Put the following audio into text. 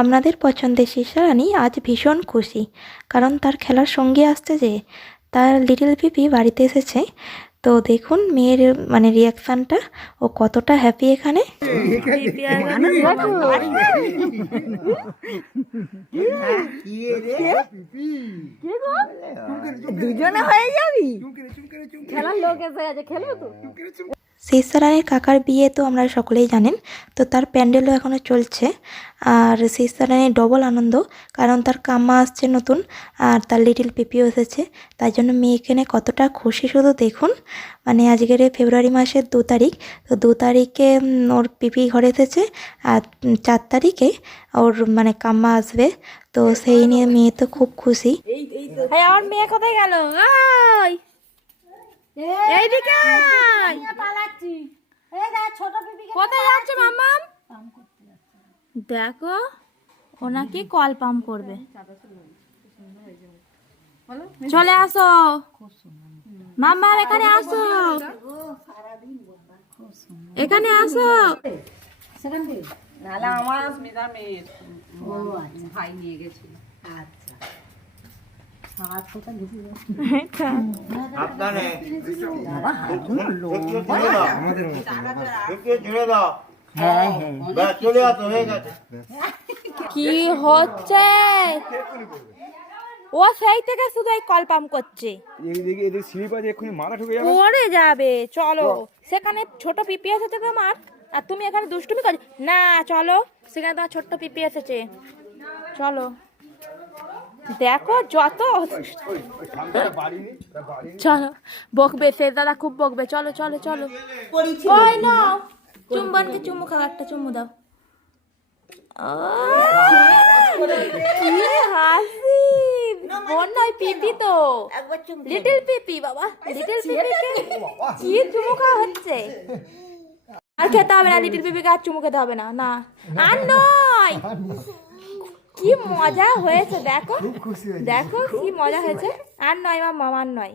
আপনাদের পছন্দের শিশারানী আজ ভীষণ খুশি, কারণ তার খেলার সঙ্গী আসছে যে তার লিটল পিপি বাড়িতে এসেছে। তো দেখুন মেয়ের রিয়াকশানটা, ও কতটা হ্যাপি এখানে। দুজনে হয়ে যাবি, খেলার লোক এসে গেছে, খেলবো তো। শিশারানীর কাকার বিয়ে তো আমরা সকলেই জানেন, তো তার প্যান্ডেলও এখনও চলছে। আর শিশারানীর ডবল আনন্দ, কারণ তার কাম্মা আসছে নতুন, আর তার লিটল পিপিও এসেছে। তাই জন্য মেয়ে এখানে কতটা খুশি শুধু দেখুন। আজকের ফেব্রুয়ারি মাসের 2 তারিখ, তো 2 তারিখে ওর পিপি ঘরে এসেছে, আর 4 তারিখে ওর কাম্মা আসবে। তো সেই নিয়ে মেয়ে তো খুব খুশি। আর মেয়ে কোথায় গেল? এইদিকে কোথায় যাচ্ছে মাম্মাম? দেখো ওনাকে কল পাম্প করবে, চলে আসো মাম্মা, এখানে আসো, এখানে আসো। আমার স্মিতা মেয়ের ভাই নিয়ে গেছিল। আচ্ছা কি হচ্ছে? ও সেই থেকে শুধু এই কল পাম্প করছে, পড়ে যাবে। চলো, সেখানে ছোট পিপি এসেছে তোমার, আর তুমি এখানে দুষ্টুমি করছো না। চলো, সেখানে তোমার ছোট্ট পিপি এসেছে, চলো। দেখো যত, চলো বকবে, সে দাদা খুব বকবে। চলো চলো চলো, ওই নাও চুম্বনকে চুমু খাও, একটা চুমু দাও। কি হাসি! বোন নয়, পিপি তো, লিটল পিপি। বাবা, লিটল পিপিকে কি চুমু খাওয়া হচ্ছে? আর খেতে হবে না, লিটল পিপিকে আর চুমু খেতে হবে না, না আর নয়। কি মজা হয়েছে দেখো, দেখো কি মজা হয়েছে। আর নয় মামা, আর নয়।